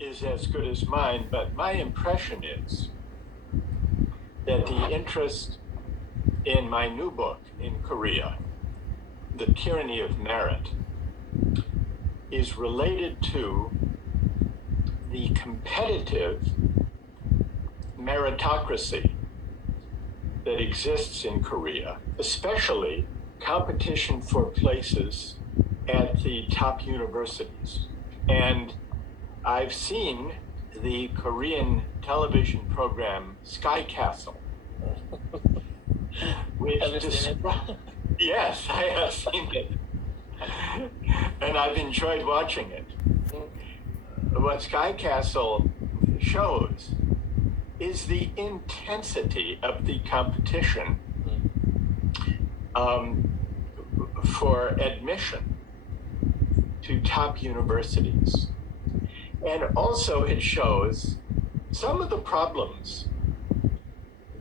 is as good as mine, but my impression is that the interest in my new book in Korea, The Tyranny of Merit, is related to the competitive meritocracy that exists in Korea, especially competition for places at the top universities. And I've seen the Korean television program Sky Castle, which yes, I have seen it, and I've enjoyed watching it. What Sky Castle shows is the intensity of the competition for admission to top universities. And also it shows some of the problems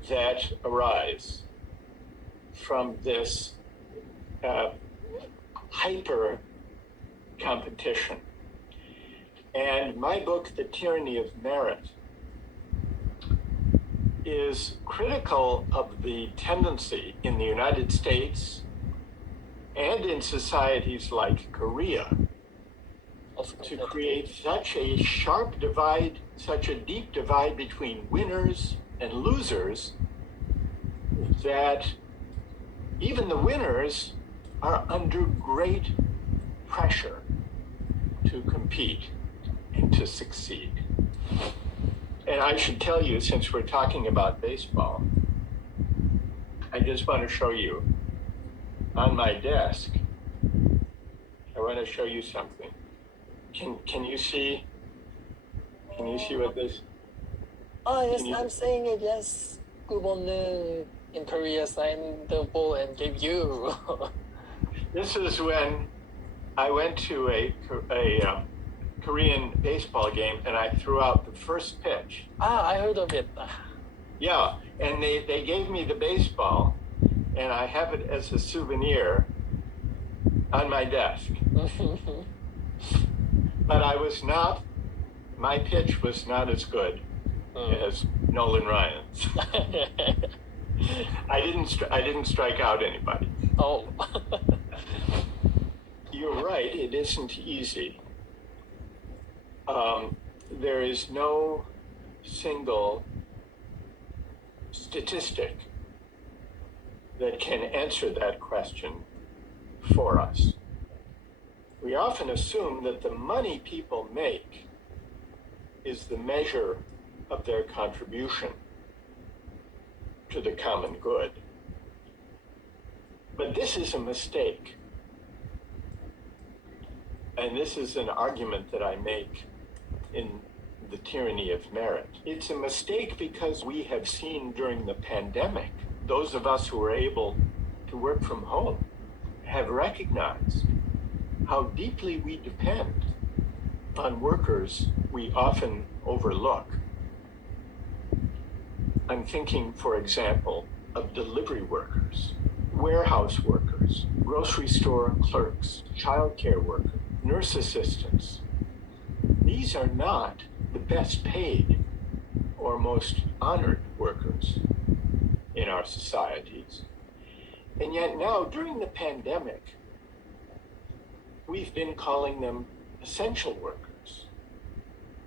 that arise from this hyper competition. And my book, The Tyranny of Merit, is critical of the tendency in the United States and in societies like Korea to create such a sharp divide, such a deep divide between winners and losers, that even the winners are under great pressure to compete and to succeed. And I should tell you, since we're talking about baseball, I just want to show you on my desk, I want to show you something. Can you see what this? Oh, yes, I'm saying it, yes. 그분은 in Korea signed the ball and gave you. This is when I went to a Korean baseball game and I threw out the first pitch. I heard of it. Yeah, and they gave me the baseball and I have it as a souvenir on my desk. But my pitch was not as good as Nolan Ryan's. I didn't strike out anybody. Oh. You're right, it isn't easy. There is no single statistic that can answer that question for us. We often assume that the money people make is the measure of their contribution to the common good. But this is a mistake. And this is an argument that I make in The Tyranny of Merit. It's a mistake because we have seen during the pandemic, those of us who were able to work from home have recognized how deeply we depend on workers we often overlook. I'm thinking, for example, of delivery workers, warehouse workers, grocery store clerks, childcare workers, nurse assistants. These are not the best paid or most honored workers in our societies. And yet now, during the pandemic, we've been calling them essential workers,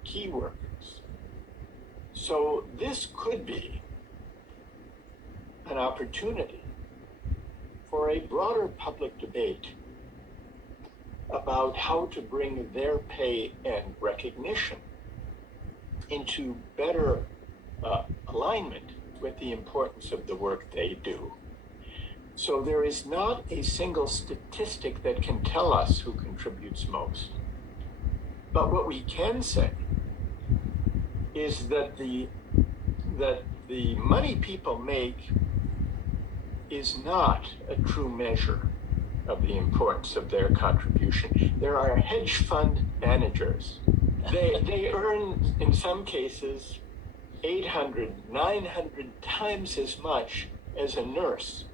key workers. So this could be an opportunity for a broader public debate about how to bring their pay and recognition into better alignment with the importance of the work they do. So there is not a single statistic that can tell us who contributes most. But what we can say is that the money people make is not a true measure of the importance of their contribution. There are hedge fund managers. They earn, in some cases, 800, 900 times as much as a nurse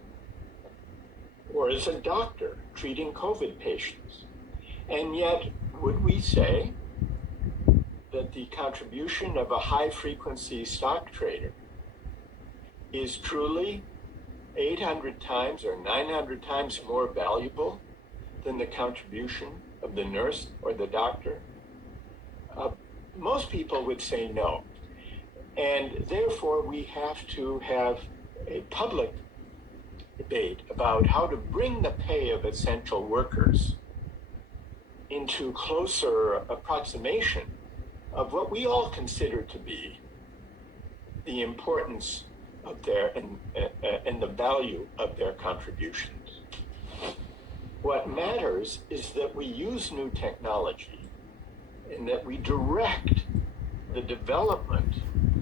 or as a doctor treating COVID patients. And yet, would we say that the contribution of a high-frequency stock trader is truly 800 times or 900 times more valuable than the contribution of the nurse or the doctor? Most people would say no. And therefore, we have to have a public debate about how to bring the pay of essential workers into closer approximation of what we all consider to be the importance of their and the value of their contributions. What matters is that we use new technology and that we direct the development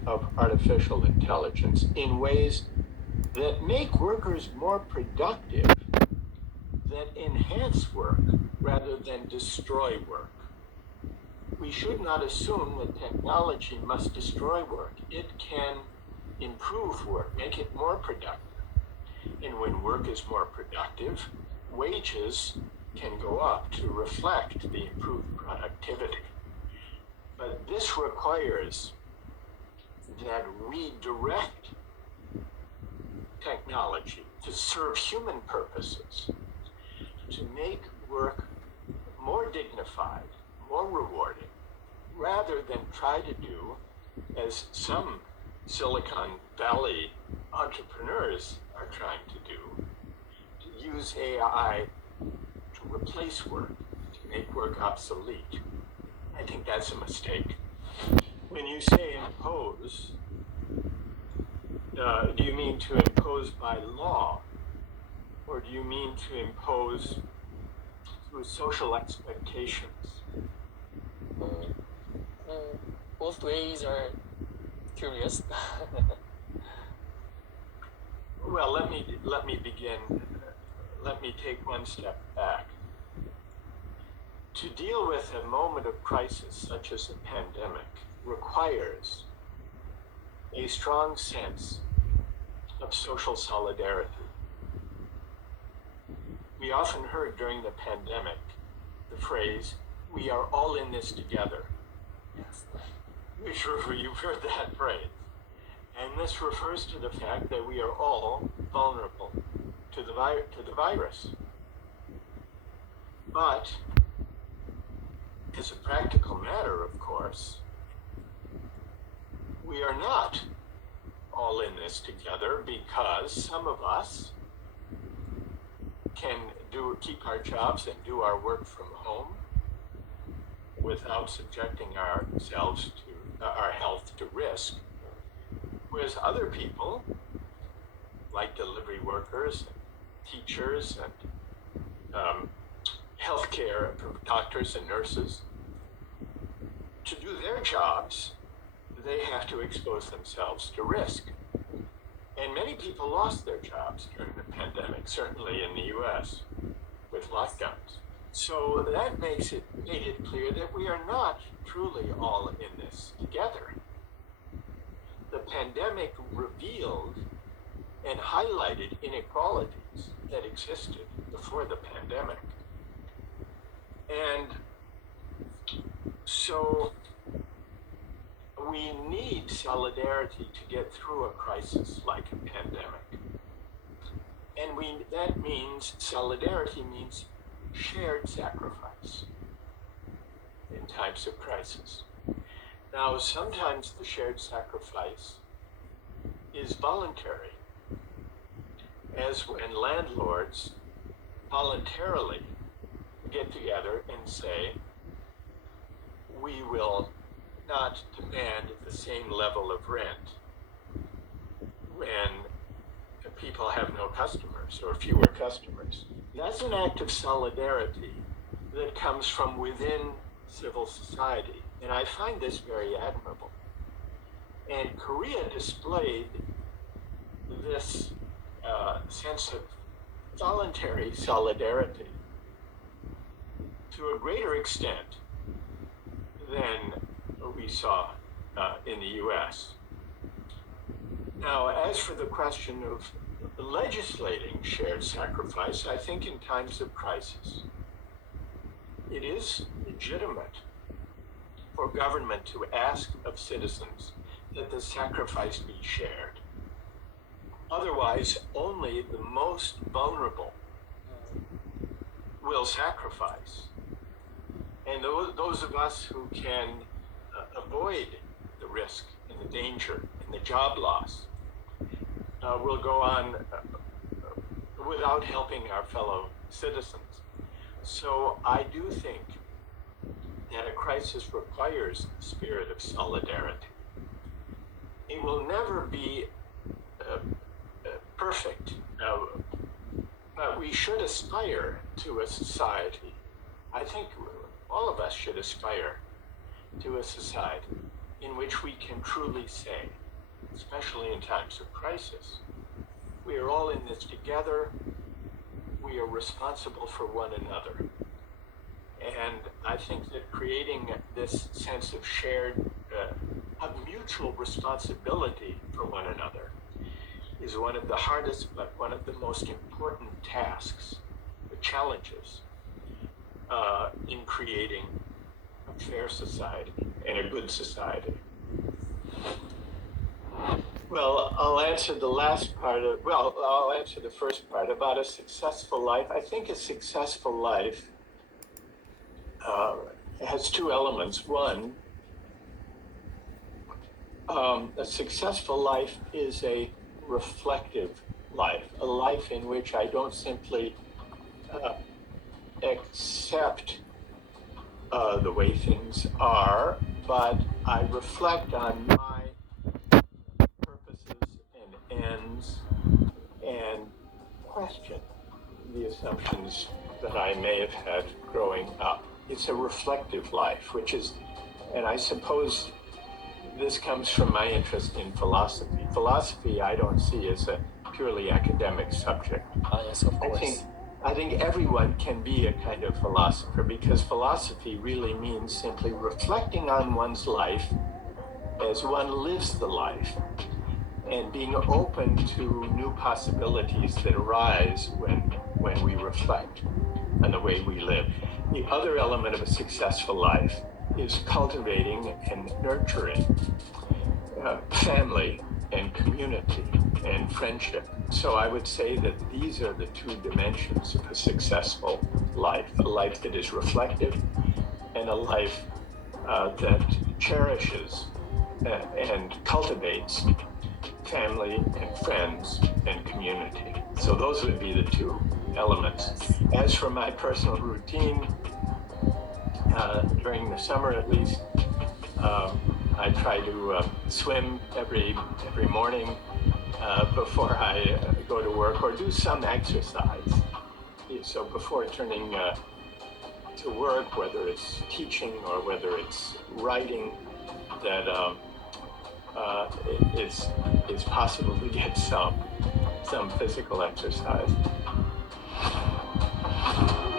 of artificial intelligence in ways that make workers more productive, that enhance work rather than destroy work. We should not assume that technology must destroy work. It can improve work, make it more productive. And when work is more productive, wages can go up to reflect the improved productivity. But this requires that we direct technology to serve human purposes, to make work more dignified, more rewarding, rather than try to do, as some Silicon Valley entrepreneurs are trying to do, to use AI to replace work, to make work obsolete. I think that's a mistake. When you say impose, do you mean to impose by law, or do you mean to impose through social expectations? Both ways are curious. Well, let me begin. Let me take one step back. To deal with a moment of crisis such as a pandemic requires a strong sense of social solidarity. We often heard during the pandemic the phrase, "We are all in this together." Yes. You've heard that phrase. And this refers to the fact that we are all vulnerable to the virus. But as a practical matter, of course, we are not all in this together because some of us can keep our jobs and do our work from home without subjecting ourselves to our health to risk, whereas other people, like delivery workers, and teachers, and healthcare doctors and nurses, to do their jobs, they have to expose themselves to risk. And many people lost their jobs during the pandemic, certainly in the US, with lockdowns. So that made it clear that we are not truly all in this together. The pandemic revealed and highlighted inequalities that existed before the pandemic. And so we need solidarity to get through a crisis like a pandemic. And that means solidarity means shared sacrifice in times of crisis. Now, sometimes the shared sacrifice is voluntary, as when landlords voluntarily get together and say, we will not demand the same level of rent when people have no customers or fewer customers. That's an act of solidarity that comes from within civil society, and I find this very admirable. And Korea displayed this sense of voluntary solidarity to a greater extent than we saw in the US. Now, as for the question of legislating shared sacrifice, I think in times of crisis, it is legitimate for government to ask of citizens that the sacrifice be shared. Otherwise, only the most vulnerable will sacrifice. And those of us who can avoid the risk and the danger and the job loss will go on without helping our fellow citizens. So I do think that a crisis requires a spirit of solidarity. It will never be perfect, but we should aspire to a society. I think all of us should aspire to a society in which we can truly say, especially in times of crisis, we are all in this together, we are responsible for one another. And I think that creating this sense of shared, of mutual responsibility for one another is one of the hardest, but one of the most important tasks, the challenges in creating a fair society and a good society. Well, I'll answer the first part about a successful life. I think a successful life has two elements. One, a successful life is a reflective life, a life in which I don't simply accept the way things are, but I reflect on my purposes and ends and question the assumptions that I may have had growing up. It's a reflective life, which is, and I suppose this comes from my interest in philosophy. Philosophy I don't see as a purely academic subject. Yes, of course. I think everyone can be a kind of philosopher, because philosophy really means simply reflecting on one's life as one lives the life and being open to new possibilities that arise when we reflect on the way we live. The other element of a successful life is cultivating and nurturing family and community and friendship. So I would say that these are the two dimensions of a successful life: a life that is reflective and a life that cherishes and cultivates family and friends and community. So those would be the two elements. As for my personal routine, during the summer at least, I try to swim every morning before I go to work, or do some exercise. So before turning to work, whether it's teaching or whether it's writing, that it's possible to get some physical exercise.